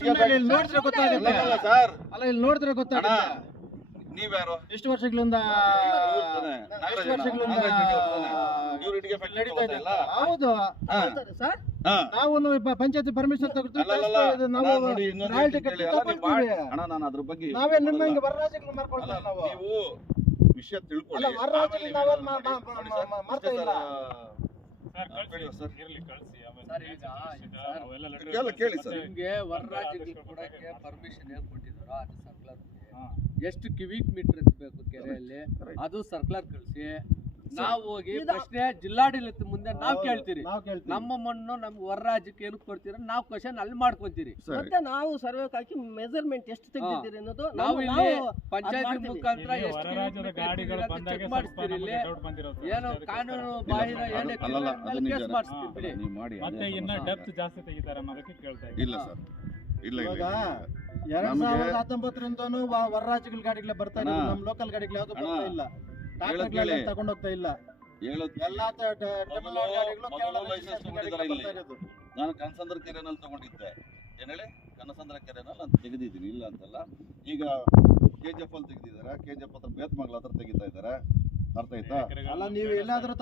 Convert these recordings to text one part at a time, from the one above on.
ನೋಡಿದ್ರೆ ಗೊತ್ತಾಗುತ್ತೆ ಸರ್. ಅಲ್ಲ ಇಲ್ಲಿ ನೋಡಿದ್ರೆ ಗೊತ್ತಾಗುತ್ತೆ. ನೀವ್ಯಾರು? ಎಷ್ಟು ವರ್ಷಗಳಿಂದ ಹೌದು ನಾವು ಪಂಚಾಯತಿ ಪರ್ಮಿಷನ್ ನಾನು ಅದ್ರ ಬಗ್ಗೆ ನಾವೇ ನಿಮ್ಮಂಗೆ ವರರಾಜಗಳು ಮಾಡ್ಕೊಳ್ತಾರೆ. ನಾವು ನೀವು ವಿಷಯ ತಿಳ್ಕೊಳ್ಳಿ. ಮಾಡ್ತಾ ಇಲ್ಲ ಕೇಳಿ ಸರ್. ನಿಮ್ಗೆ ವರರಾಜಗಳು ಕೊಡಕ್ಕೆ ಪರ್ಮಿಷನ್ ಹೇಗೆ ಕೊಟ್ಟಿದಾರೋ ಅದು ಸರ್ಕ್ಯುಲರ್ ಎಷ್ಟು ಕ್ಯೂಬಿಕ್ ಮೀಟರ್ ಎತ್ತಬೇಕು ಕೆರೆಯಲ್ಲಿ ಅದು ಸರ್ಕ್ಯುಲರ್ ಕಳಿಸಿ ನಾವು ಹೋಗಿ ಪ್ರಶ್ನೆ ಜಿಲ್ಲಾಡಳಿತ ಮುಂದೆ ನಾವು ಕೇಳ್ತೀರಿ. ನಮ್ಮ ಮಣ್ಣು ನಮ್ಗೆ ವರರಾಜಕ್ಕೆ ಏನಕ್ಕೆ ಕೊಡ್ತೀರ ನಾವು ಕ್ವಶನ್ ಅಲ್ಲಿ ಮಾಡ್ಕೊಂತೀರಿ. ಮತ್ತೆ ನಾವು ಸರ್ವೆ ಹಾಕಿ ಮೆಜರ್ಮೆಂಟ್ ಎಷ್ಟು ತೆಗೆದಿದ್ದೀರಿ ಅನ್ನೋದು ನಾವು ಇಲ್ಲಿ ಪಂಚಾಯತಿ ಮುಖಾಂತರ ಎಷ್ಟು ಚೆಕ್ ಮಾಡಿಸ್ತೀರಿ. ಇಲ್ಲಿ ಏನು ಕಾನೂನು ಬಾಹಿರ ಏನೇ ಕೇಸ್ ಮಾಡಿಸ್ತೀವಿ. ಮತ್ತೆ ಇನ್ನ ಡೆಪ್ತ್ ಜಾಸ್ತಿ ತೆಗಿತಾರೆ ಅನ್ನೋದಕ್ಕೆ ಕೇಳ್ತಾ ಇಲ್ಲ ಸರ್. ಇಲ್ಲ ಇವಾಗ 2019ರಿಂದನೂ ವರರಾಜಗಳ ಗಾಡಿಗಳೇ ಬರ್ತಾ ಇದೆ. ನಮ್ಮ ಲೋಕಲ್ ಗಾಡಿಗಳು ಯಾವ್ದು ಬರ್ತಾ ಇಲ್ಲ. ತಗೊಂಡ್ ಹೋಗ್ತಾ ಇಲ್ಲ. ನಾನು ಕನಸಂದ್ರ ಕೆರೆನಲ್ಲಿ ತಗೊಂಡಿದ್ದೆ. ಏನ್ ಹೇಳಿ, ಕನಸಂದ್ರ ಕೆರೆನಲ್ಲಿ ನಾನು ತೆಗೆದಿದ್ದೀನಿ, ಇಲ್ಲ ಅಂತಲ್ಲ. ಈಗ KGF ಅಲ್ಲಿ ತೆಗೆದಿದ್ದಾರೆ. KGF ಹತ್ರ ಬೇತ್ಮಂಗ್ಲ ಹತ್ರ ತೆಗಿತಾ ಇದ್ದಾರೆ. ಅರ್ಥ ಆಯ್ತಾ? ಅಲ್ಲ ನೀವು ಎಲ್ಲಾದ್ರೂ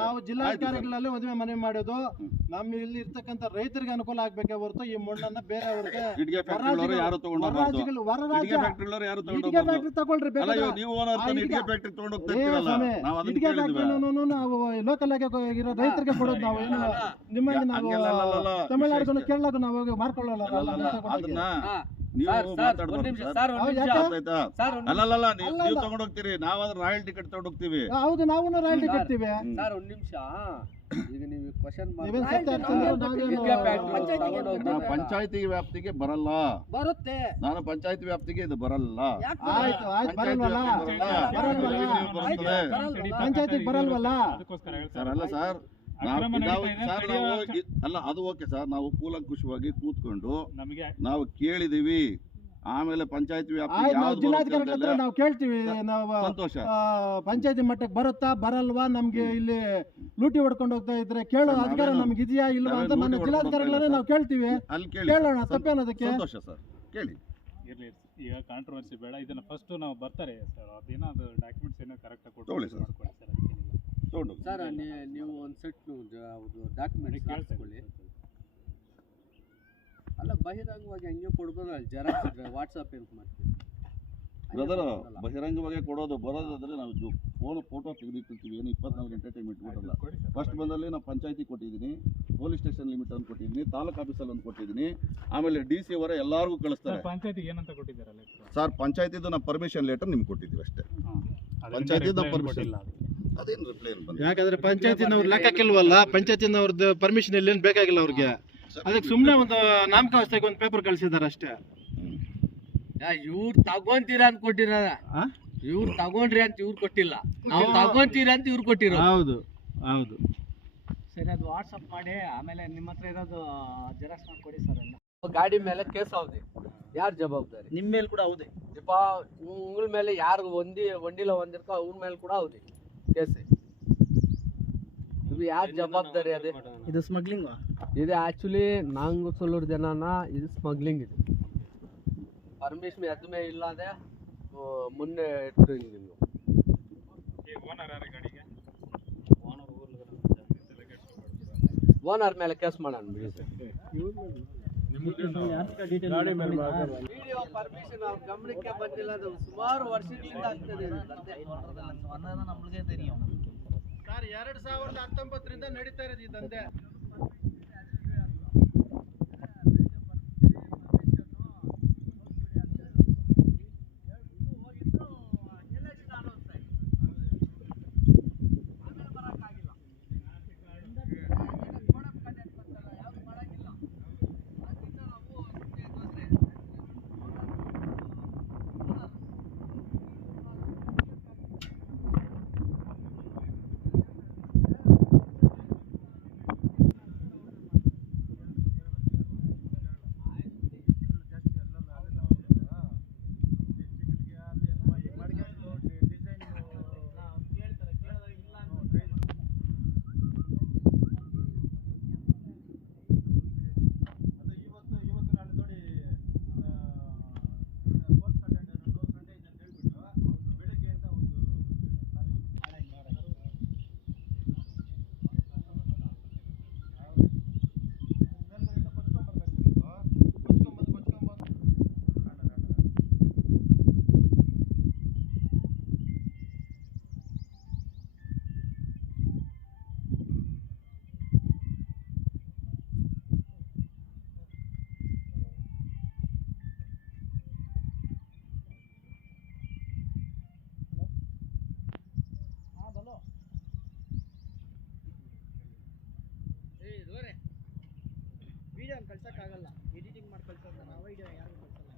ನಾವು ಜಿಲ್ಲಾಧಿಕಾರಿಗಳಲ್ಲಿ ಮದುವೆ ಮನವಿ ಮಾಡೋದು ನಮ್ಮ ಇಲ್ಲಿ ಇರ್ತಕ್ಕಂಥ ರೈತರಿಗೆ ಅನುಕೂಲ ಆಗ್ಬೇಕೆ ಹೊರತು ಈ ಮಣ್ಣನ್ನ ಬೇರೆಯವ್ರಿಗೆ ನಾವು ಲೋಕಲ್ ಆಗಿ ಇರೋ ರೈತರಿಗೆ ಕೊಡೋದು. ನಾವು ಏನು ನಿಮಗೆ ನಾವು ತಮಿಳ್ನಾಡು ಕೇರಳಕ್ಕೂ ನಾವು ಹೋಗಿ ಮಾರ್ಕೊಳ್ಳೋಲ್ಲ. ನೀವು ತಗೊಂಡೋಗ್ತೀರಿ, ನಾವಾದ್ರೆ ರಾಯಲ್ ಟಿಕೆಟ್ ತಗೊಂಡೋಗ್ತೀವಿ. ಹೌದು, ನಾವು ರಾಯಲ್ ಟಿಕೆಟ್ ಕೊಡ್ತೀವಿ. ಸರ್ ಒಂದ್ ನಿಮಿಷ, ಈಗ ನೀವು ಕ್ವಶನ್ ಪಂಚಾಯತಿ ವ್ಯಾಪ್ತಿಗೆ ಬರಲ್ಲ. ಬರುತ್ತೆ. ನಾನು ಪಂಚಾಯತಿ ವ್ಯಾಪ್ತಿಗೆ ಇದು ಬರಲ್ಲ. ಆಯ್ತು ಆಯ್ತು, ಬರಲ್ವಲ್ಲ ಪಂಚಾಯತಿಗೆ ಬರಲ್ವಲ್ಲ ಸರ್. ಅಲ್ಲ ಸರ್, ಅಲ್ಲ ಅದು ಓಕೆ ಸರ್. ನಾವು ಕೂಲಂಕುಷವಾಗಿ ಕೂತ್ಕೊಂಡು ನಾವು ಕೇಳಿದೀವಿ. ಆಮೇಲೆ ಪಂಚಾಯತಿ ಜಿಲ್ಲಾಧಿಕಾರಿ ನಾವು ಕೇಳ್ತೀವಿ. ನಾವು ಸಂತೋಷ. ಪಂಚಾಯತಿ ಮಟ್ಟಕ್ಕೆ ಬರುತ್ತಾ ಬರಲ್ವಾ, ನಮ್ಗೆ ಇಲ್ಲಿ ಲೂಟಿ ಹೊಡ್ಕೊಂಡು ಹೋಗ್ತಾ ಇದ್ರೆ ಕೇಳೋ ಅಧಿಕಾರ ನಮ್ಗೆ ಇದೆಯಾ ಇಲ್ವಾ ಅಂತ ನನ್ನ ಜಿಲ್ಲಾಧಿಕಾರಿಗಳನ್ನ ನಾವು ಕೇಳ್ತೀವಿ. ಕೇಳೋಣ, ತಪ್ಪೇನೋದಕ್ಕೆ. ಸಂತೋಷ ಸರ್, ಕೇಳಿ. ಇರ್ಲಿ, ಈಗ ಕಾಂಟ್ರವರ್ಸಿ ಬೇಡ. ಇದನ್ನ ಫಸ್ಟ್ ನಾವು ಬರ್ತಾರೆ ಸರ್, ಅದೇನೋ ಅದು ಡಾಕ್ಯುಮೆಂಟ್ಸ್ ಏನೋ ಕರೆಕ್ಟ್ ಆಗಿ ತಗೊಳ್ಳಿ ಸರ್. ಸರ್ ನೀವು ಒಂದು ಸೆಟ್ ಡಾಕ್ಯುಮೆಂಟ್ ಕೇಳಿಸ್ಕೊಳ್ಳಿ. ಅಲ್ಲ ಬಹಿರಂಗವಾಗಿ ಹಂಗೆ ಕೊಡ್ಬೋದಲ್ಲ, ಜೆರಾಕ್ಸ್ ವಾಟ್ಸಪ್ ಅಂತ ಮಾಡ್ತೀವಿ ಬ್ರದರ್. ಬಹಿರಂಗವಾಗಿ ಕೊಡೋದು ಬರೋದಾದ್ರೆ ನಾವು ಫೋಟೋ ತೆಗೆದಿಟ್ಟಿರ್ತೀವಿ. ಏನು 24 ಎಂಟರ್ಟೈನ್ಮೆಂಟ್ ಕೊಡಲ್ಲ. ಫಸ್ಟ್ ಬಂದಲ್ಲಿ ನಾವು ಪಂಚಾಯತಿ ಕೊಟ್ಟಿದ್ದೀನಿ, ಪೊಲೀಸ್ ಸ್ಟೇಷನ್ ಲಿಮಿಟ್ ಅಂತ ಕೊಟ್ಟಿದ್ದೀನಿ, ತಾಲೂಕು ಆಫೀಸಲ್ಲಿ ಒಂದು ಕೊಟ್ಟಿದ್ದೀನಿ, ಆಮೇಲೆ DC ಅವರ ಎಲ್ಲರಿಗೂ ಕಳಿಸ್ತಾರೆ. ಪಂಚಾಯತಿಗೆ ಏನಂತ ಕೊಟ್ಟಿದ್ದಾರಲ್ಲ ಸರ್? ಪಂಚಾಯತಿದು ನಾವು ಪರ್ಮಿಷನ್ ಲೆಟರ್ ನಿಮ್ಗೆ ಕೊಟ್ಟಿದ್ದೀವಿ ಅಷ್ಟೇ. ಪಂಚಾಯತಿದ ಪರ್ಮಿಷನ್ ಅದೇನು ರಿಪ್ಲೈ ಬಂದಿಲ್ಲ. ಯಾಕಂದ್ರೆ ಪಂಚಾಯತಿನವ್ರು ಲೆಕ್ಕಕ್ಕಿಲ್ವಲ್ಲ. ಪಂಚಾಯತಿನವ್ರದ್ದು ಪರ್ಮಿಷನ್ ಇಲ್ಲೇನು ಬೇಕಾಗಿಲ್ಲ ಅವ್ರಿಗೆ. ಅದಕ್ಕೆ ಸುಮ್ಮನೆ ಒಂದು ನಾಮಕಾವಸ್ಥೆಗೆ ಒಂದು ಪೇಪರ್ ಕಳಿಸಿದಾರೆ ಅಷ್ಟೇ. ಇವ್ರು ತಗೊಂತೀರಾ ಅಂತ ಕೊಟ್ಟಿರ, ಇವ್ರು ತಗೊಂಡ್ರಿ ಅಂತ ಇವ್ರು ಕೊಟ್ಟಿಲ್ಲ. ನಾವು ತಗೊಂತೀರಾ ಅಂತ ಇವ್ರು ಕೊಟ್ಟಿರೋ. ಹೌದು ಹೌದು ಸರಿ, ಅದು ವಾಟ್ಸಪ್ ಮಾಡಿ ಆಮೇಲೆ ನಿಮ್ಮ ಹತ್ರ ಇರೋದು ಜೆರಾಕ್ಸ್ ಮಾಡ್ಕೊಡಿ ಸರ್. ಗಾಡಿ ಮೇಲೆ ಕೇಸ್ ಹೌದು, ಯಾರು ಜವಾಬ್ದಾರಿ? ನಿಮ್ಮ ಮೇಲೆ ಕೂಡ ಹೌದು. ಉಂಗ್ಳ ಮೇಲೆ ಯಾರು ಒಂದಿಲ್ಲ ಒಂದಿರ್ಕೋ ಅವ್ರ ಮೇಲೆ ಕೂಡ ಹೌದು ಕೇಸ್. ಇದು ಯಾರು ಜವಾಬ್ದಾರಿ? ಅದೇ ಇದು ಸ್ಮಗ್ಲಿಂಗ್. ಇದು ಆಕ್ಚುಲಿ ನಾಂಗು ಸೊಲ್ಲೂರು ಜನನ ಇದು ಸ್ಮಗ್ಲಿಂಗ್. ಇದು ಪರ್ಮಿಷನ್ ಎದ್ಮೇ ಇಲ್ಲ ಅದೇ ಮುನ್ನೆ ಇಟ್ಟು ನೀವು ಓನರ್ ಮೇಲೆ ಕೇಸ್ ಮಾಡೋಣ ಬಿಡಿ. ವಿಡಿಯೋ ಪರ್ಮಿಷನ್ ಅವ್ರ ಗಮನಕ್ಕೆ ಬಂದಿಲ್ಲ. ಅದು ಸುಮಾರು ವರ್ಷಗಳಿಂದ ಆಗ್ತದೆ. ನಮಗೆ தெரியும் ಸರ್, 2019ರಿಂದ ನಡೀತಾ ಇರೋದು ಈ ದಂಧೆ. ವಿಡಿಯೋ ಕಳ್ಸಕ್ಕಾಗಲ್ಲ, ಎಡಿಟಿಂಗ್ ಮಾಡಿ ಕಳ್ಸೋದು ನಾವು ವಿಡಿಯೋ ಯಾರು ಕಳ್ಸಲ್ಲ.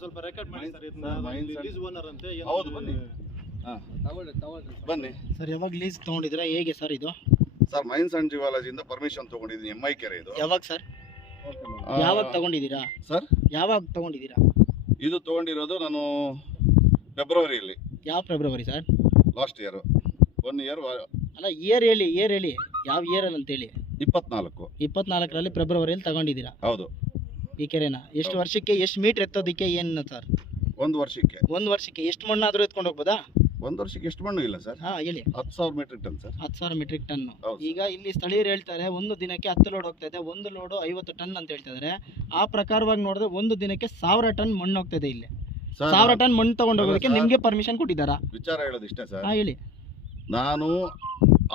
ಸ್ವಲ್ಪ ರೆಕಾರ್ಡ್ ಮಾಡಿ ಸರ್, ರಿಲೀಸ್ ಓನರ್ ಅಂತೆ. ಹೌದು, ಬನ್ನಿ. ಬನ್ನಿ ಸರ್, ಯಾವಾಗ ಲೀಸ್ ತೊಗೊಂಡಿದ್ದೀರಾ, ಹೇಗೆ ಸರ್ ಇದು? ಸರ್, ಮೈನ್ಸ್ ಅಂಡ್ ಜಿಯಾಲಜಿಯಿಂದ ಪರ್ಮಿಷನ್ ತಗೊಂಡಿದ್ದೀನಿ, MI ಕೆರೆ ಇದು. ಯಾವಾಗ ಸರ್, ಯಾವಾಗ ತಗೊಂಡಿದ್ದೀರಾ ಸರ್? ಯಾವಾಗ ತಗೊಂಡಿದ್ದೀರಾ? ಇದು ತಗೊಂಡಿರೋದು ನಾನು ಫೆಬ್ರವರಿಯಲ್ಲಿ. ಯಾವ February sir? Last year 1 year. ಅಲ್ಲ, ಇಯರ್ ಹೇಳಿ ಯಾವ ಇಯರಲ್ಲಿ ಅಂತೇಳಿ. 24ರಲ್ಲಿ ಫೆಬ್ರವರಿಯಲ್ಲಿ ತಗೊಂಡಿದ್ದೀರಾ? ಹೌದು. ಈ ಕೆರೆನ ಎಷ್ಟು ವರ್ಷಕ್ಕೆ, ಎಷ್ಟು ಮೀಟರ್ ಎತ್ತೋದಕ್ಕೆ ಏನು ಸರ್? 1 ವರ್ಷಕ್ಕೆ. 1 ವರ್ಷಕ್ಕೆ ಎಷ್ಟು ಮಣ್ಣಾದರೂ ಎತ್ಕೊಂಡು ಹೋಗ್ಬೋದಾ? 1 ವರ್ಷಕ್ಕೆ ಎಷ್ಟು ಮಣ್ಣು ಇಲ್ಲ ಸರ್. ಹೇಳಿ. 10,000 metric ton sir. 10,000 metric ton. ಹೌದು. ಈಗ ಇಲ್ಲಿ ಸ್ಥಳೀಯರು ಹೇಳ್ತಾರೆ ಒಂದು ದಿನಕ್ಕೆ 10 ಲೋಡ್ ಹೋಗ್ತಾ ಇದೆ, ಒಂದು ಲೋಡು 50 ಟನ್ ಅಂತ ಹೇಳ್ತಾ ಇದ್ದಾರೆ. ಆ ಪ್ರಕಾರವಾಗಿ ನೋಡಿದ್ರೆ ಒಂದು ದಿನಕ್ಕೆ 1000 ಟನ್ ಮಣ್ಣು ಹೋಗ್ತಾ ಇದೆ ಇಲ್ಲಿ. 1000 ಟನ್ ಮಣ್ಣು ತಗೊಂಡು ಹೋಗೋದಕ್ಕೆ ನಿಮಗೆ ಪರ್ಮಿಷನ್ ಕೊಟ್ಟಿದ್ದಾರಾ? ವಿಚಾರ ಹೇಳೋದು ಇಷ್ಟೇ ಸರ್. ಹೇಳಿ. ನಾನು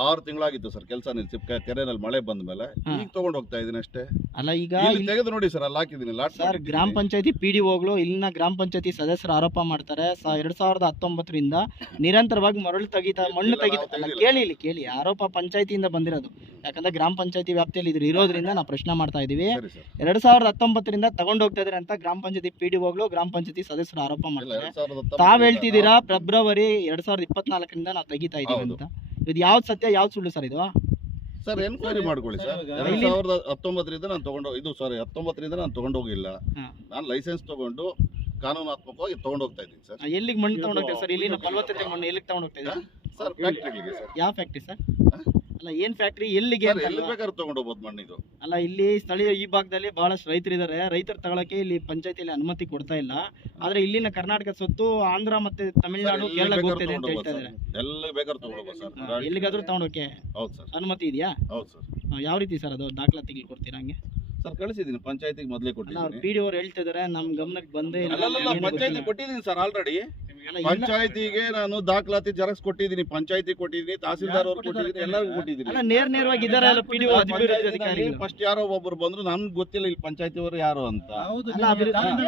6 ತಿಂಗಳಾಗಿತ್ತು ಸರ್ ಕೆಲಸ ನಿಲ್ಸಿ, ಕೆರೆನಲ್ಲಿ ಮಳೆ ಬಂದ ಮೇಲೆ. ಈಗ ತಗೊಂಡು ಹೋಗ್ತಾ ಇದೀನಿ ಅಷ್ಟೇ. ಅಲ್ಲ, ಈಗ ತೆಗೆದು ನೋಡಿ ಸರ್, ಅಲ್ಲಿ ಹಾಕಿದ್ದೀನಿ ಲಾಟ್. ಸರ್, ಗ್ರಾಮ ಪಂಚಾಯತಿ PDOಗಳು ಇಲ್ಲಿನ ಗ್ರಾಮ ಪಂಚಾಯತಿ ಸದಸ್ಯರು ಆರೋಪ ಮಾಡ್ತಾರೆ 2019ರಿಂದ ನಿರಂತರವಾಗಿ ಮಣ್ಣು ತೆಗಿತಾ. ಕೇಳಿ, ಆರೋಪ ಪಂಚಾಯತಿಯಿಂದ ಬಂದಿರೋದು. ಯಾಕಂದ್ರೆ ಗ್ರಾಮ ಪಂಚಾಯತಿ ವ್ಯಾಪ್ತಿಯಲ್ಲಿ ಇರೋದ್ರಿಂದ ನಾವು ಪ್ರಶ್ನೆ ಮಾಡ್ತಾ ಇದೀವಿ. 2019ರಿಂದ ತಗೊಂಡು ಹೋಗ್ತಾ ಇದಾರೆ ಅಂತ ಗ್ರಾಮ ಪಂಚಾಯತಿ PDOಗಳು ಗ್ರಾಮ ಪಂಚಾಯತಿ ಸದಸ್ಯರು ಆರೋಪ ಮಾಡ್ತಾರೆ. ತಾವ್ ಹೇಳ್ತಿದ್ದೀರಾ ಫೆಬ್ರವರಿ 2024ರಿಂದ ನಾವು ತೆಗಿತಾ ಇದೀವಿ ಅಂತ. ಇದು ಯಾವ್ದು ಸತ್ಯ, ಯಾವ್ದು ಸುಳ್ಳು ಸರ್ ಇದು? ಸರ್, ಎನ್ಕ್ವೈರಿ ಮಾಡ್ಕೊಳ್ಳಿ ಸರ್. 2019ರಿಂದ ನಾನು ತಗೊಂಡು ಹೋಗಿಲ್ಲ. ನಾನು ಲೈಸೆನ್ಸ್ ತಗೊಂಡು ಕಾನೂನಾತ್ಮಕವಾಗಿ ತಗೊಂಡು ಹೋಗ್ತಾ ಇದ್ದೀನಿ ಸರ್. ಎಲ್ಲಿಗೆ ಮಣ್ಣು ತಗೊಂಡು ಹೋಗ್ತೀವಿ ಸರ್? ಇಲ್ಲಿನ ಫಲವತ್ತತೆ ಮಣ್ಣು ಎಲ್ಲಿಗೆ ತಗೊಂಡು ಹೋಗ್ತಾ ಇದ್ದೀರಾ ಸರ್? ಫ್ಯಾಕ್ಟ್ರಿಗೆ ಸರ್. ಯಾವ ಫ್ಯಾಕ್ಟ್ರಿ ಸರ್? ಅಲ್ಲ, ಏನ್ ಫ್ಯಾಕ್ಟ್ರಿ, ಎಲ್ಲಿಗೆ? ಎಲ್ಲಿ ಬೇಕಾದ್ರೂ ತಗೊಂಡು ಹೋಗ್ಬೋದು ಮಣ್ಣು ಇದು. ಅಲ್ಲ, ಇಲ್ಲಿ ಸ್ಥಳೀಯ ಈ ಭಾಗದಲ್ಲಿ ಬಹಳಷ್ಟು ರೈತರಿದ್ದಾರೆ. ರೈತರು ತಗೊಳಕ್ಕೆ ಇಲ್ಲಿ ಪಂಚಾಯತಿಯಲ್ಲಿ ಅನುಮತಿ ಕೊಡ್ತಾ ಇಲ್ಲ. ಆದ್ರೆ ಇಲ್ಲಿನ ಕರ್ನಾಟಕ ಸೊತ್ತು ಆಂಧ್ರ ಮತ್ತೆ ತಮಿಳುನಾಡು, ಕೇರಳಕ್ಕೆ ಹೋಗ್ತಿದೆ ಅಂತ ಹೇಳ್ತಾ ಇದ್ದಾರೆ. ಎಲ್ಲಿ ಬೇಕಾದ್ರೂ ತಗೊಂಡು ಹೋಗ್ಬೋದು ಸರ್. ಎಲ್ಲಿಗಾದ್ರೂ ತಗೊಂಡೋಕೆ ಹೌದು ಸರ್. ಅನುಮತಿ ಇದೆಯಾ? ಹೌದು ಸರ್. ಯಾವ ರೀತಿ ಸರ್ ಅದು ದಾಖಲಾತಿಗಳು ಕೊಡ್ತೀರಾ ಹಂಗೆ? ಸರ್, ಕಳಿಸಿದ್ದೀನಿ ಪಂಚಾಯತಿಗೆ ಮೊದಲೇ ಕೊಟ್ಟಿದ್ದೀನಿ. PDO ಅವ್ರು ಹೇಳ್ತಾ ಇದಾರೆ ನಮ್ ಗಮನಕ್ಕೆ ಬಂದೇ ಇಲ್ಲ. ಪಂಚಾಯತಿ ಕೊಟ್ಟಿದ್ದೀನಿ ಸರ್ ಆಲ್ರೆಡಿ. ಪಂಚಾಯತಿಗೆ ನಾನು ದಾಖಲಾತಿ ಜೆರಾಕ್ಸ್ ಕೊಟ್ಟಿದ್ದೀನಿ, ಪಂಚಾಯತಿ ಕೊಟ್ಟಿದ್ದೀನಿ, ತಹಸೀಲ್ದಾರ್ ಅವ್ರು ಕೊಟ್ಟಿದ್ದೀನಿ, ಎಲ್ಲರಿಗೂ ಕೊಟ್ಟಿದ್ದೀನಿ. ಅಲ್ಲ, ನೇರವಾಗಿ ಇದಾರೆ ಅಲ್ಲ PDO ಅಧಿಕಾರಿಗಳು. ಫಸ್ಟ್ ಯಾರೋ ಒಬ್ಬರು ಬಂದ್ರು, ನನ್ಗೆ ಗೊತ್ತಿಲ್ಲ ಇಲ್ಲಿ ಪಂಚಾಯತಿ ಅವರು ಯಾರು ಅಂತ.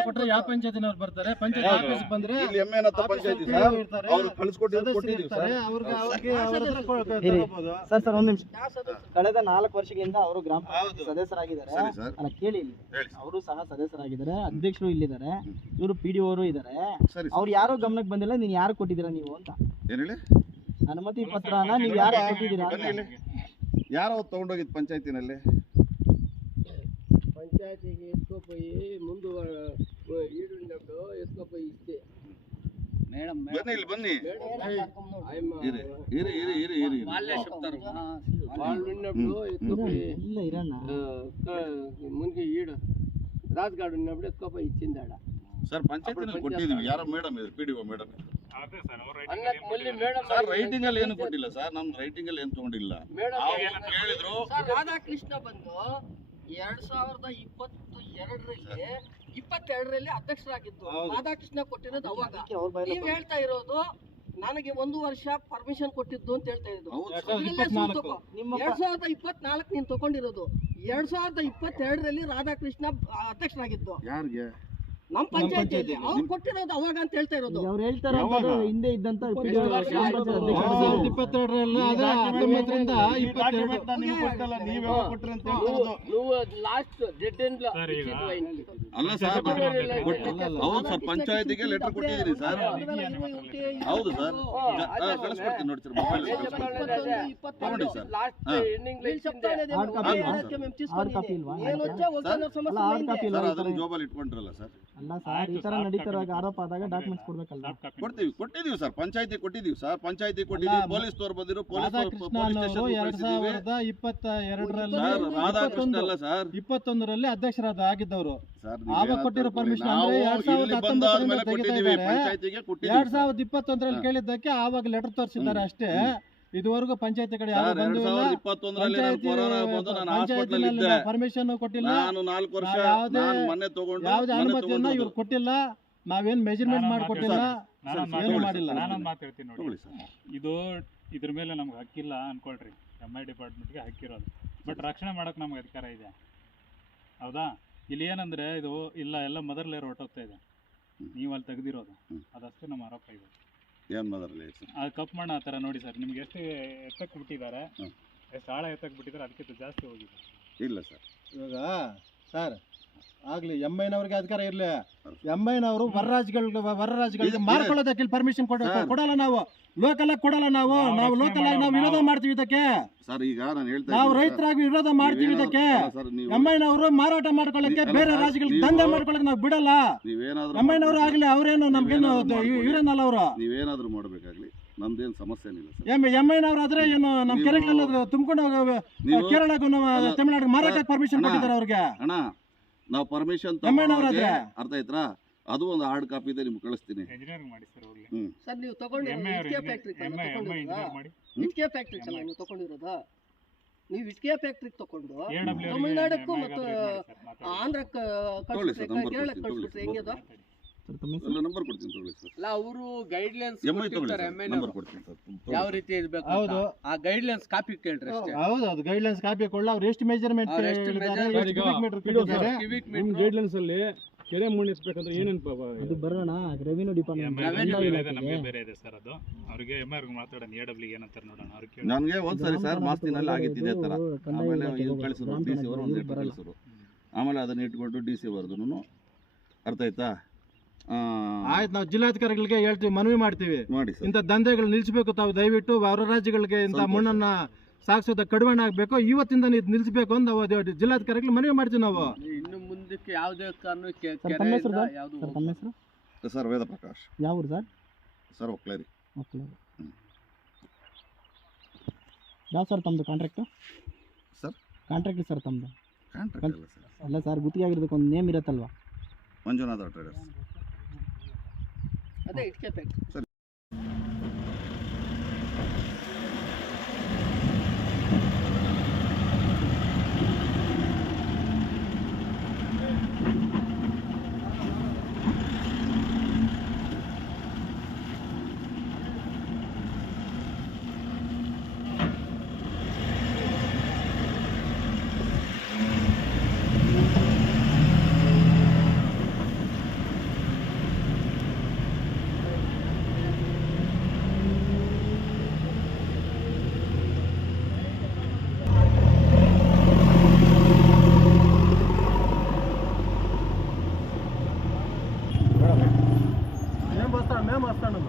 ಕೊಟ್ಟರೆ ಯಾವ ಪಂಚಾಯತಿನವ್ರು ಬರ್ತಾರೆ, ಪಂಚಾಯತ್ ಆಫೀಸ್ ಬಂದ್ರೆ ಇಲ್ಲಿ ಎಮ್ಮೆನತ್ತ ಪಂಚಾಯತಿ ಸರ್, ಅವ್ರು ಕಳಿಸ್ಕೊಟ್ಟಿದ್ದೀವಿ ಸರ್. ಸರ್, ಒಂದ್ ನಿಮಿಷ. ಕಳೆದ 4 ವರ್ಷಗಳಿಂದ ಅವರು ಗ್ರಾಮ ಪಂಚಾಯತ್ ಸದಸ್ಯರಾಗಿದ್ದಾರೆ. ಅಲ್ಲ, ಕೇಳಿ, ಅವರು ಸಹ ಸದಸ್ಯರಾಗಿದ್ದಾರೆ, ಅಧ್ಯಕ್ಷರು ಇಲ್ಲಿದ್ದಾರೆ, ಇವರು PDO ಅವರು ಇದ್ದಾರೆ. ಅವ್ರು ಯಾರೋ ಗಮನಕ್ಕೆ ಬಂದಿಲ್ಲ. ನೀನ್ ಯಾರು ಕೊಟ್ಟಿದ್ದೀರಾ ನೀವು ಅಂತ? ಏನ್ ಹೇಳಿ? ಅನುಮತಿ ಪತ್ರನ ನೀವು ಯಾರು ಕೊಟ್ಟಿದ್ದೀರಾ? ಯಾರೋ ತಗೊಂಡೋಗಿದ್ ಪಂಚಾಯತಿನಲ್ಲಿ. ಪಂಚಾಯತಿಗೆ ಎತ್ಕೊపోయి ముందు ఈడున్నప్పుడు ఎత్తుకపోయి ఇస్తే మేడం ಬನ್ನಿ ಇಲ್ಲಿ ಬನ್ನಿ. వాళ్ళే చెప్తారు. వాళ్ళు ఉన్నప్పుడు ఎత్తుకపోయి ಇಲ್ಲ ಇರಣ್ಣ, ముందు ఈడు రాజుగాడు ఉన్నప్పుడు ఎత్తుకపోయి ఇచ్చిందాడ. ಸರ್, ಪಂಚಾಯತಿನಲ್ಲಿ ಕೊಟ್ಟಿದ್ದೀವಿ. ಯಾರೋ ಮೇಡಮ್ ಇದ್ರು, PDO ಮೇಡಮ್ ಇದ್ರು. అన్నకు మళ్ళీ మేడం ಸರ್, ರೈಟಿಂಗ್ ಅಲ್ಲಿ ಏನು ಕೊಟ್ಟಿಲ್ಲ ಸರ್. ನಮ್ ರೈಟಿಂಗ್ ಅಲ್ಲಿ ಏನು ತಗೊಂಡಿಲ್ಲ. ಹೇಳಿದ್ರು ರಾಧಾಕೃಷ್ಣ ಬಂದು 2022ರಲ್ಲಿ ಅಧ್ಯಕ್ಷರಾಗಿದ್ದು. ರಾಧಾಕೃಷ್ಣ ಕೊಟ್ಟಿರೋದು ಅವಾಗ. ನೀವು ಹೇಳ್ತಾ ಇರೋದು ನನಗೆ 1 ವರ್ಷ ಪರ್ಮಿಷನ್ ಕೊಟ್ಟಿದ್ದು ಅಂತ ಹೇಳ್ತಾ ಇರೋದು. 2024 ನೀನು ತಗೊಂಡಿರೋದು. 2022ರಲ್ಲಿ ರಾಧಾಕೃಷ್ಣ ಅಧ್ಯಕ್ಷರಾಗಿದ್ದು. ಯಾರಿಗೆ? ನಮ್ಮ ಪಂಚಾಯತಿಯಲ್ಲಿ ಅವ್ರು ಕೊಟ್ಟಿರೋದು ಅವಾಗ ಅಂತ ಹೇಳ್ತಾ ಇರೋದು. ಅವ್ರು ಹೇಳ್ತಾರೆ ಹಿಂದೆ ಇದ್ದಂತ 2022ರಲ್ಲಿ ಲಾಸ್ಟ್ ಡೆಡ್ ಎಂಡ್ ಅಲ್ಲ ಸರ್. ಹೌದು ಸರ್, ಪಂಚಾಯತಿಗೆ ಲೆಟರ್ ಕೊಟ್ಟಿದ್ದೀನಿ ಸರ್. ಹೌದು ಸರ್, ಕಳಿಸ್ಕೊಡ್ತೀನಿ ನೋಡಿ ಸರ್, ಮೊಬೈಲ್ ತಗೊಂಡಿ ಸರ್. ಅದನ್ನ ಜೋಬಲ್ಲಿ ಇಟ್ಕೊಂಡ್ರಲ್ಲ ಸರ್. ಅಲ್ಲ ಸರ್, ಈ ತರ ನಡೀತಾರ ಆರೋಪ ಆದಾಗ ಡಾಕ್ಯುಮೆಂಟ್ಸ್ ಕೊಡ್ಬೇಕಲ್ಲ? ಕೊಟ್ಟಿದ್ದೀವಿ ಸರ್, ಪಂಚಾಯತಿ ಕೊಟ್ಟಿದ್ದೀವಿ ಸರ್. ಪಂಚಾಯತಿ ಕೊಟ್ಟಿದ್ದೀವಿ, ಪೊಲೀಸ್ ತೋರ್ ಬಂದಿರು, ಪೊಲೀಸ್ ಸ್ಟೇಷನ್ 2022ರಲ್ಲಿ ರಾಧಾಕೃಷ್ಣ ಅಲ್ಲ ಸರ್, 21ರಲ್ಲಿ ಅಧ್ಯಕ್ಷರಾದ ಆಗಿದ್ದವರು. ಸರ್, ಆವಾಗ ಕೊಟ್ಟಿರೋ ಪರ್ಮಿಷನ್ ಅಂದ್ರೆ 2021ರಲ್ಲಿ ಕೇಳಿದ್ದಕ್ಕೆ ಆವಾಗ ಲೆಟರ್ ತೋರಿಸಿದ್ದಾರೆ ಅಷ್ಟೇ. ಇದುವರೆಗೂ ಪಂಚಾಯತಿ ಕಡೆ ಯಾರು ಬಂದಿಲ್ಲ. 2021ರಲ್ಲಿ ಪರ್ಮಿಷನ್ ಕೊಟ್ಟಿಲ್ಲ, ನಾನು 4 ವರ್ಷ ಮೊನ್ನೆ ತಗೊಂಡು ಯಾವುದೇ ಅನುಮತಿಯನ್ನ ಇವ್ರು ಕೊಟ್ಟಿಲ್ಲ. ನಾವೇನ್ ಮೆಜರ್ಮೆಂಟ್ ಮಾಡ್ಕೊಟ್ಟಿಲ್ಲ, ಏನು ಮಾಡಿಲ್ಲ. ನಾನೊಂದು ಮಾತು ಹೇಳ್ತೀನಿ ನೋಡಿ, ತಗೊಳ್ಳಿ ಸರ್. ಇದು ಇದ್ರ ಮೇಲೆ ನಮ್ಗೆ ಹಕ್ಕಿಲ್ಲ ಅನ್ಕೊಳ್ರಿ, MI ಡಿಪಾರ್ಟ್ಮೆಂಟ್ಗೆ ಹಕ್ಕಿರೋದು. ಬಟ್ ರಕ್ಷಣೆ ಮಾಡೋಕೆ ನಮ್ಗೆ ಅಧಿಕಾರ ಇದೆ, ಹೌದಾ? ಇಲ್ಲಿ ಏನಂದರೆ ಇದು ಇಲ್ಲ ಎಲ್ಲ ಮದರ್ ಲೇಯರ್ ಹೊರಟೋಗ್ತಾ ಇದೆ, ನೀವು ಅಲ್ಲಿ ತೆಗ್ದಿರೋದು ಅದಷ್ಟೇ ನಮ್ಮ ಆರೋಪ ಇದೆ. ಏನು ಮೊದಲೇ ಅದು ಕಪ್ ಮಣ್ಣು ಆ ಥರ ನೋಡಿ ಸರ್, ನಿಮ್ಗೆ ಎಷ್ಟು ಎತ್ತಕ್ಕೆ ಬಿಟ್ಟಿದ್ದಾರೆ, ಎಷ್ಟು ಆಳ ಎತ್ತಕ್ಕೆ ಬಿಟ್ಟಿದ್ದಾರೆ, ಅದಕ್ಕಿಂತ ಜಾಸ್ತಿ ಹೋಗಿದೆ. ಇಲ್ಲ ಸರ್. ಇವಾಗ ಸರ್ ಆಗ್ಲಿ MI-ನವ್ರಿಗೆ ಅಧಿಕಾರ ಇರ್ಲಿ, MI-ನವರು ಹೊರ ರಾಜ್ಯಗಳಿಗೆ ಮಾರ್ಕೊಳ್ಳೋದಕ್ಕೆ ಪರ್ಮಿಷನ್ ಕೊಡಲ್ಲ. ನಾವು ಲೋಕಲ್ ಆಗಿ ಕೊಡಲ್ಲ. ನಾವು ಲೋಕಲ್ ಆಗಿ ನಾವು ವಿರೋಧ ಮಾಡ್ತೀವಿ ಇದಕ್ಕೆ ಸರ್. ಈಗ ನಾನು ಹೇಳ್ತಾ ನಾವು ರೈತರಾಗಿ ವಿರೋಧ ಮಾಡ್ತೀವಿ ಇದಕ್ಕೆ. MI-ನವರು ಮಾರಾಟ ಮಾಡ್ಕೊಳ್ಳಕ್ಕೆ ಬೇರೆ ರಾಜ್ಯಗಳಿಗೆ ದಂಧೆ ಮಾಡ್ಕೊಳ್ಳಕ್ಕೆ ನಾವು ಬಿಡಲ್ಲ. MI-ನವರು ಆಗ್ಲಿ, ಅವ್ರೇನು ನಮ್ಗೇನು ಇವರೇನಲ್ಲ ಅವರು. ನೀವೇನಾದ್ರೂ ಮಾಡ್ಬೇಕಾಗ್ಲಿ, ನಮ್ದೇನು ಸಮಸ್ಯೆ ಏನಿಲ್ಲ ಸರ್. MI-ನವರು ಆದ್ರೆ ಏನು ನಮ್ಮ ಕೆರೆಗಳೆಲ್ಲ ತುಂಬಿಕೊಂಡು ಕೇರಳಕ್ಕೂ ತಮಿಳ್ನಾಡಿಗೆ ಮಾರಾಟಕ್ಕೆ ಪರ್ಮಿಷನ್ ಕೊಟ್ಟಿದ್ದಾರೆ ಅವ್ರಿಗೆ. ಅಣ್ಣ ನಾವು ಪರ್ಮಿಷನ್ MI-ನವರಾದ್ರೆ ಅರ್ಥ ಆಯ್ತಾ? ಅದು ಒಂದು ಹಾರ್ಡ್ ಕಾಪಿ ಇದೆ, ನಿಮ್ಗೆ ಕಳಿಸ್ತೀನಿ. ಎಂಜಿನಿಯರಿಂಗ್ ಮಾಡಿ ಸರ್ ಹೋಗ್ಲಿ. ಸರ್ ನೀವು ತಗೊಂಡಿರೋದು ಇಟ್ಕೆ ಫ್ಯಾಕ್ಟ್ರಿ ಮಾಡಿ ಇಟ್ಕೆ ಫ್ಯಾಕ್ಟ್ರಿ ಅಲ್ಲ ನೀವು ತಗೊಂಡಿರೋದು. ನೀವು ಇಟ್ಕೆ ಫ್ಯಾಕ್ಟ್ರಿ ತಗೊಂಡು AW ತಮಿಳ್ನಾಡಕ್ಕೂ ಮತ್ತು ಆಂಧ್ರಕ್ಕೆ ತಗೊಳ್ಳಿ ಸರ್, ನಂಬರ್ ಕೇರಳಕ್ಕೆ ಕೊಡ್ತೀನಿ, ಕಳಿಸ್ಬಿಟ್ರೆ ಹೆಂಗದು? ಎಲ್ಲ ನಂಬರ್ ಕೊಡ್ತೀನಿ, ತಗೊಳ್ಳಿ ಸರ್. ಅಲ್ಲ ಅವರು ಗೈಡ್ಲೈನ್ಸ್ MI ತಗೊಳ್ಳಿ ಕೊಟ್ಟಿರ್ತಾರೆ, ಸರ್, MI ನಂಬರ್ ಕೊಡ್ತೀನಿ ಸರ್. ಯಾವ ರೀತಿ ಇರ್ಬೇಕು ಹೌದು. ಆ ಗೈಡ್ಲೈನ್ಸ್ ಕಾಪಿ ಕೇಳ್ರಿ ಅಷ್ಟೇ. ಹೌದು, ಅದು ಗೈಡ್ಲೈನ್ಸ್ ಕಾಪಿ ಕೊಡಲ್ಲ. ಅವ್ರು ಎಷ್ಟು ಮೆಜರ್ಮೆಂಟ್ ಅವ್ರು ಎಷ್ಟು measurement ಕ್ಯೂಬಿಕ್ ಮೀಟರ್ ಗೈಡ್ಲೈನ್ಸ್ ಅಲ್ಲಿ ಕೆರೆ ಮಣ್ಣು ಎತ್ತಬೇಕಂದ್ರೆ ಏನೇನು ಅದು ಬರೋಣ ರೆವಿನ್ಯೂ ಡಿಪಾರ್ಟ್ಮೆಂಟ್ ನಮಗೆ ಬೇರೆ ಇದೆ ಸರ್. ಅದು ಅವ್ರಿಗೆ MI ಅವ್ರಿಗೆ ಮಾತಾಡೋಣ, AW ಏನಂತಾರೆ ನೋಡೋಣ. ಅವ್ರಿಗೆ ನನಗೆ ಒಂದ್ಸರಿ ಸರ್ ಮಾಸ್ತಿನಲ್ಲಿ ಆಗಿತ್ತಿದೆ ಥರ. ಆಮೇಲೆ ಇದು ಕಳಿಸಿದ್ರು, DC ಅವರು ಒಂದು ಲೆಟರ್ ಕಳಿಸಿದ್ರು. ಆಮೇಲೆ ಅದನ್ನ ಇಟ್ಕೊಂಡು DC ಬರ್ದು, ಅರ್ಥ ಆಯ್ತಾ? ಆಯ್ತು, ನಾವು ಜಿಲ್ಲಾಧಿಕಾರಿಗಳಿಗೆ ಹೇಳ್ತೀವಿ, ಮನವಿ ಮಾಡ್ತೀವಿ, ಮಾಡಿ ಸರ್. ಇಂಥ ದಂಧೆಗಳು ನಿಲ್ಲಿಸಬೇಕು. ತಾವು ದಯವಿಟ್ಟು ಹೊರ ರಾಜ್ಯಗಳಿಗೆ ಇಂಥ ಮಣ್ಣನ್ನ ಸಾಗಿಸೋದ ಕಡಿವಾಣ ಆಗಬೇಕು, ಇವತ್ತಿಂದ ಇದು ನಿಲ್ಲಿಸಬೇಕು ಅಂತ ನಾವು ಜಿಲ್ಲಾಧಿಕಾರಿಗಳಿಗೆ ಮನವಿ ಮಾಡ್ತೀವಿ. ನಾವು ಇನ್ನು ಮುಂದಕ್ಕೆ ಯಾವುದೇ ಕಾರಣಕ್ಕೆ ತಮ್ಮ ಹೆಸರು ಸರ್? ಯಾವುದು ಸರ್ ತಮ್ಮ ಹೆಸರು ಸರ್ ವೇದ ಪ್ರಕಾಶ್. ಯಾವ ಊರು ಸರ್? ಸರ್ ಒಕ್ಲೇರಿ. ಯಾವ ಸರ್ ತಮ್ಮದು ಕಾಂಟ್ರಾಕ್ಟು? ಸರ್ ಕಾಂಟ್ರಾಕ್ಟ್ ಸರ್ ತಮ್ಮದು? ಕಾಂಟ್ರಾಕ್ಟ್ ಅಲ್ಲ ಸರ್, ಅಲ್ಲ ಸರ್, ಗುತ್ತಿಗೆ ಆಗಿರೋದಕ್ಕೆ ಒಂದು ನೇಮ್ ಇರುತ್ತಲ್ವಾ? ಮಂಜುನಾಥ ಟ್ರೇಡರ್ಸ್. ಅದೇ ಇಟ್ಕೆ ಫ್ಯಾಕ್ಟ್ರಿ. మేము వస్తాను